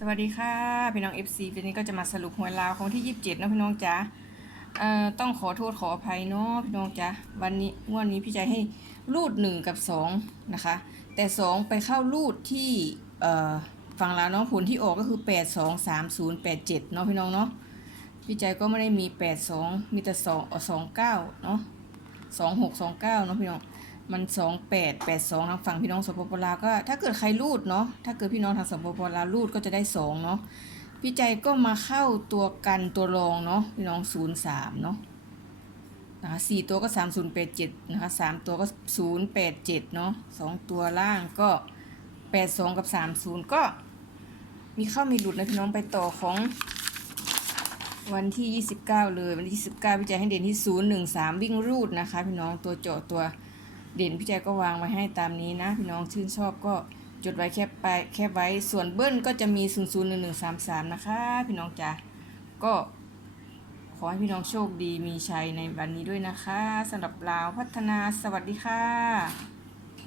สวัสดีค่ะพี่น้อง FC วันนี้ก็จะมาสรุปหวยลาวของที่ 27นะพี่น้องจ๋าเอ่อต้องขอโทษขออภัยเนาะพี่น้องจ๋าวันนี้งวดนี้พี่ใจให้รูด 1 กับ 2 นะคะ แต่ 2 ไปเข้ารูดที่เอ่อฝั่งลาวเนาะผลที่ออกก็คือ 8 2 3 0 8 7เนาะพี่น้องเนาะพี่ใจก็ไม่ได้มี 8 2 มีแต่2เอ่อ2 9เนาะ2 6 2 9เนาะพี่น้อง มันสองแปดแปดสองทางฝั่งพี่น้องสปปลาวก็ถ้าเกิดใครรูดเนาะถ้าเกิดพี่น้องทางสปปลาวรูดก็จะได้สองเนาะพี่ใจก็มาเข้าตัวกันตัวรองเนาะพี่น้องศูนย์สามเนาะนะคะสี่ตัวก็สามศูนย์แปดเจ็ดนะคะสามตัวก็ศูนย์แปดเจ็ดเนาะสองตัวล่างก็แปดสองกับสามศูนย์ก็มีเข้ามีหลุดนะพี่น้องไปต่อของวันที่ 29 เลย วันที่ 29พี่แจให้เด่นที่ 013 วิ่งรูดนะคะ พี่น้องตัวเจาะตัว เด่นพี่แจก็วางไว้ให้ตามนี้นะพี่น้องชื่นชอบก็จดไว้แค่ไปแค่ไว้ส่วนเบิ้ลก็จะมี 001133 นะคะ พี่น้องจ๋าก็ขอให้พี่น้องโชคดีมีชัยในวันนี้ด้วยนะคะสำหรับลาวพัฒนาสวัสดีค่ะ